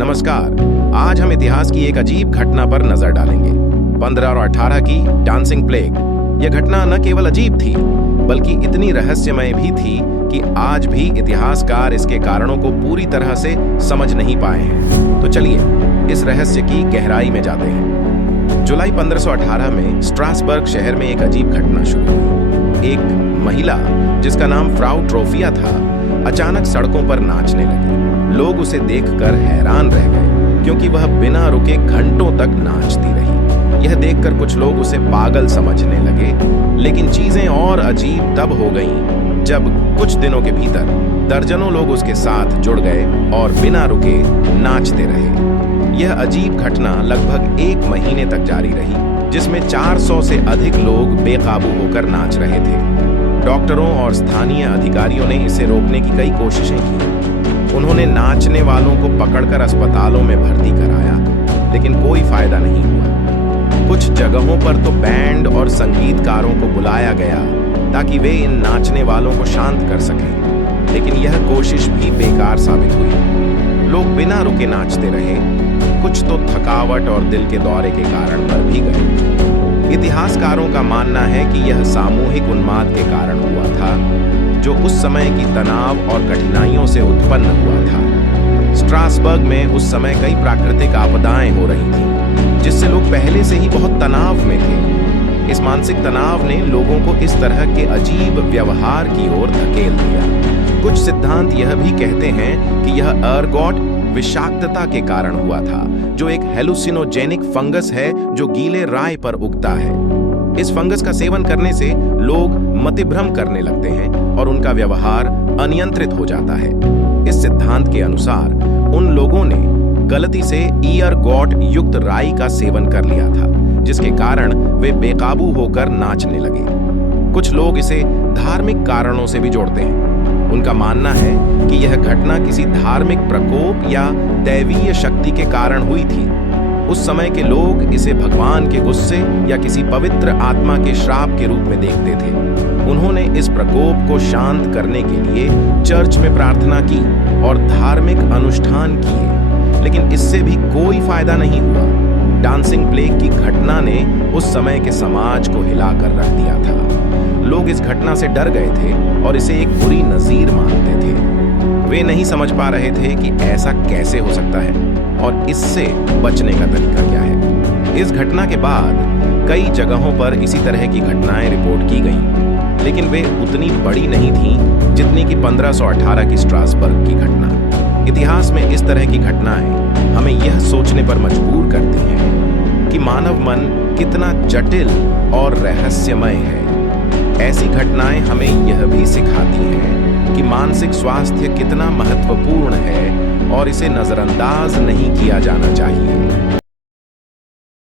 नमस्कार। आज हम इतिहास की एक अजीब घटना पर नजर डालेंगे। 15 और 18 की डांसिंग प्लेग। यह घटना न केवल अजीब थी बल्कि इतनी रहस्यमय भी थी कि आज भी इतिहासकार इसके कारणों को पूरी तरह से समझ नहीं पाए हैं। तो चलिए इस रहस्य की गहराई में जाते हैं। जुलाई 1518 में स्ट्रासबर्ग शहर में एक अजीब घटना शुरू हुई। एक महिला जिसका नाम फ्राउ ट्रोफिया था, अचानक सड़कों पर नाचने लगी। लोग उसे देखकर हैरान रह गए क्योंकि वह बिना रुके घंटों तक नाचती रही। यह देखकर कुछ लोग उसे पागल समझने लगे, लेकिन चीजें और अजीब तब हो गईं जब कुछ दिनों के भीतर दर्जनों लोग उसके साथ जुड़ गए और बिना रुके नाचते रहे। यह अजीब घटना लगभग 1 महीने तक जारी रही, जिसमें 400 से अधिक लोग बेकाबू होकर नाच रहे थे। डॉक्टरों और स्थानीय अधिकारियों ने इसे रोकने की कई कोशिशें की। उन्होंने नाचने वालों को पकड़कर अस्पतालों में भर्ती कराया, लेकिन कोई फायदा नहीं हुआ। कुछ जगहों पर तो बैंड और संगीतकारों को बुलाया गया ताकि वे इन नाचने वालों को शांत कर सकें, लेकिन यह कोशिश भी बेकार साबित हुई। लोग बिना रुके नाचते रहे, कुछ तो थकावट और दिल के दौरे के कारण मर भी गए। इतिहासकारों का मानना है कि यह सामूहिक उन्माद के कारण हुआ था, जो उस समय की तनाव और कठिनाइयों से उत्पन्न हुआ था। स्ट्रासबर्ग में उस समय कई प्राकृतिक आपदाएं हो रही थीं, जिससे लोग पहले से ही बहुत तनाव में थे। इस मानसिक तनाव ने लोगों को इस तरह के अजीब व्यवहार की ओर धकेल दिया। कुछ सिद्धांत यह भी कहते हैं कि यह अर्गोट विषाक्तता के कारण हुआ था, जो एक हेलुसिनोजेनिक फंगस है जो गीले राय पर उगता है। इस फंगस का सेवन करने से लोग मतिभ्रम करने लगते हैं और उनका व्यवहार अनियंत्रित हो जाता है। इस सिद्धांत के अनुसार उन लोगों ने गलती से ईयरगॉट युक्त राई का सेवन कर लिया था, जिसके कारण वे बेकाबू होकर नाचने लगे। कुछ लोग इसे धार्मिक कारणों से भी जोड़ते हैं। उनका मानना है कि यह घटना किसी धार्मिक प्रकोप या दैवीय शक्ति के कारण हुई थी। उस समय के लोग इसे भगवान के गुस्से या किसी पवित्र आत्मा के श्राप के रूप में देखते थे। उन्होंने इस प्रकोप को शांत करने के लिए चर्च में प्रार्थना की और धार्मिक अनुष्ठान किए, लेकिन इससे भी कोई फायदा नहीं हुआ। डांसिंग प्लेग की घटना ने उस समय के समाज को हिलाकर रख दिया था। लोग इस घटना से डर गए थे और इसे एक बुरी नजीर मानते थे। वे नहीं समझ पा रहे थे कि ऐसा कैसे हो सकता है और इससे बचने का तरीका क्या है। इस घटना के बाद कई जगहों पर इसी तरह की घटनाएं रिपोर्ट की गईं, लेकिन वे उतनी बड़ी नहीं थीं जितनी कि 1518 की स्ट्रासबर्ग की घटना। इतिहास में इस तरह की घटनाएं हमें यह सोचने पर मजबूर करती हैं कि मानव मन कितना जटिल और रहस्यमय है। ऐसी घटनाएं हमें यह भी सिखाती हैं कि मानसिक स्वास्थ्य कितना महत्वपूर्ण है और इसे नजरअंदाज नहीं किया जाना चाहिए।